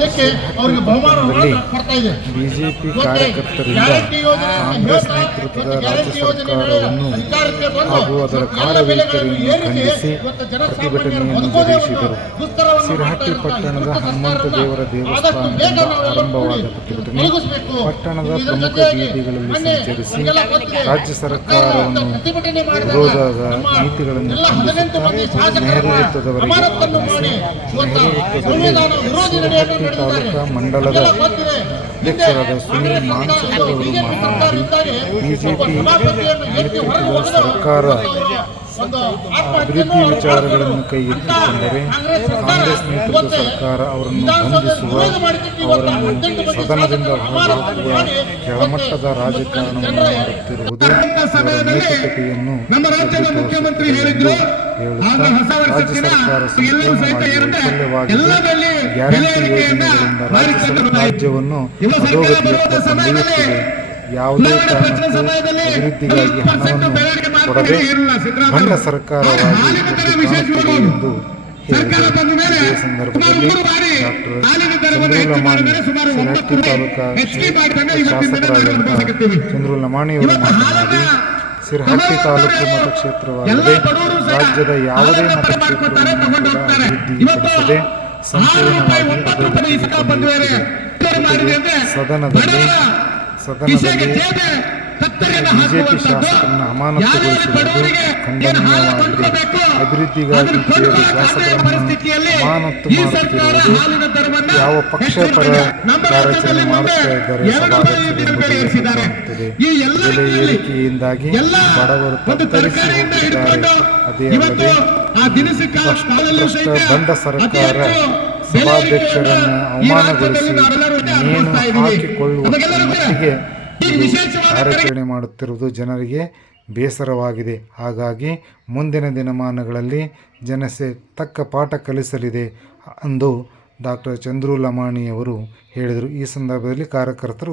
ಅವರಿಗೆ ಬಹುಮಾನವನ್ನು ಕೊಡ್ತಾ ಇದೆ. ಬಿಜೆಪಿ ಕಾರ್ಯಕರ್ತರಿಂದ ಕಾಂಗ್ರೆಸ್ ನೇತೃತ್ವದ ರಾಜ್ಯ ಸರ್ಕಾರವನ್ನು ಹಾಗೂ ಅದರ ಕಾರ್ಯವೈಖರಿಯನ್ನು ಖಂಡಿಸಿ ಪ್ರತಿಭಟನೆಯನ್ನು ಜರುಗಿಸಿದರು. ಸಿರಹಟ್ಟಿ ಪಟ್ಟಣದ ಹನುಮಂತ ದೇವರ ದೇವಸ್ಥಾನದಿಂದ ಆರಂಭವಾದ ಪ್ರತಿಭಟನೆ ಪಟ್ಟಣದ ಪ್ರಮುಖ ಬೀದಿಗಳಲ್ಲಿ ಸಂಚರಿಸಿ ರಾಜ್ಯ ಸರ್ಕಾರವನ್ನು ವಿರೋಧದ ನೀತಿಗಳನ್ನು ಖಂಡಿಸುತ್ತಾ ನೆಹರು ವೃತ್ತದವರೆಗೆ ಆಗಮಿಸಿ ನೆಹರು ವೃತ್ತದಲ್ಲಿ ತಾಲೂಕಾ ಮಂಡಲದ ಅಧ್ಯಕ್ಷರಾದ ಸುನೀಲ್ ಮಾನ್ಸಕರ್ ಅವರು ಮಾತನಾಡಿ ಬಿಜೆಪಿ ನೇತೃತ್ವದ ಸರ್ಕಾರ ಅಭಿವೃದ್ಧಿ ವಿಚಾರಗಳನ್ನು ಕೈಗೆತ್ತಿಕೊಂಡರೆ ಕಾಂಗ್ರೆಸ್ ನೇತೃತ್ವದ ಸರ್ಕಾರ ಅವರನ್ನು ಬಂಧಿಸುವ ಅವರನ್ನು ಸದನದಿಂದ ಹೊರಹಾಕುವ ಕೆಳಮಟ್ಟದ ರಾಜಕಾರಣವನ್ನು ಮಾಡುತ್ತಿರುವುದು ಅವರ ನೈತಿಕತೆಯನ್ನು ಹೇಳುತ್ತಾ ರಾಜ್ಯ ಸರ್ಕಾರ ಸಂಪೂರ್ಣವಾಗಿ ವೈಫಲ್ಯವಾಗಿದೆ. ಗ್ಯಾರಂಟಿ ಯೋಜನೆಗಳಿಂದ ರಾಜ್ಯವನ್ನು ಅಧೋಗತಿಯತ್ತ ಕೊಂಡೊಯ್ಯುತ್ತಿದೆ. ಯಾವುದೇ ಕಾರಣಕ್ಕೂ ಅಭಿವೃದ್ಧಿಗಾಗಿ ಹಣವನ್ನು ಕೊಡದೆ ಭಂಡ ಸರ್ಕಾರವಾಗಿ ಕಾಣುತ್ತಿದೆ ಎಂದು ಹೇಳಿದರು. ಇದೇ ಸಂದರ್ಭದಲ್ಲಿ ಡಾಕ್ಟರ್ ಚಂದ್ರಲಮಾಣಿ ಸಿರಹಟ್ಟಿ ತಾಲೂಕಾ ಶಾಸಕರಾದಂತಹ ಚಂದ್ರಲಮಾಣಿಯವರು ಮಾತನಾಡಿ, ಸಿರಹಟ್ಟಿ ತಾಲೂಕು ಮತಕ್ಷೇತ್ರವಾಗದೆ ರಾಜ್ಯದ ಯಾವುದೇ ಮತಕ್ಷೇತ್ರವನ್ನು ಕೂಡ ಅಭಿವೃದ್ಧಿಪಡಿಸದೆ ಸಂಪೂರ್ಣವಾಗಿ ಅಧೋಗತಿಗೆ ಕೊಂಡೊಯ್ಯುತ್ತಿದೆ. ಸದನದಲ್ಲಿ ಬಿಜೆಪಿ ಶಾಸಕರನ್ನು ಅಮಾನತುಗೊಳಿಸಿರುವುದು ಖಂಡನೀಯವಾಗಿದೆ. ಅಭಿವೃದ್ಧಿಗಾಗಿ ಕೇಳಿ ಶಾಸಕರನ್ನು ಅಮಾನತು ಮಾಡುತ್ತಿರುವುದು ಯಾವ ಪಕ್ಷಪರ ಕಾರ್ಯಾಚರಣೆ ಮಾಡುತ್ತಾ ಇದ್ದಾರೆ ಸಭಾಧ್ಯಕ್ಷರಿಗೆ ಬೆಲೆ ಏರಿಕೆಯಿಂದಾಗಿ ಬಡವರು ತತ್ತರಿಸಿ ಹೋಗಿದ್ದಾರೆ. ಅದೇ ಅಲ್ಲದೆ ಭ್ರಷ್ಟ ಸರ್ಕಾರ ಸಭಾಧ್ಯಕ್ಷರನ್ನು ಅವಮಾನಗೊಳಿಸಿ ನೇಣು ಹಾಕಿಕೊಳ್ಳುವ ಮಟ್ಟಿಗೆ ಕಾರ್ಯಾಚರಣೆ ಮಾಡುತ್ತಿರುವುದು ಜನರಿಗೆ ಬೇಸರವಾಗಿದೆ. ಹಾಗಾಗಿ ಮುಂದಿನ ದಿನಮಾನಗಳಲ್ಲಿ ಜನತೆ ತಕ್ಕ ಪಾಠ ಕಲಿಸಲಿದೆ ಎಂದು ಡಾಕ್ಟರ್ ಚಂದ್ರು ಲಮಾಣಿಯವರು ಹೇಳಿದರು. ಈ ಸಂದರ್ಭದಲ್ಲಿ ಕಾರ್ಯಕರ್ತರು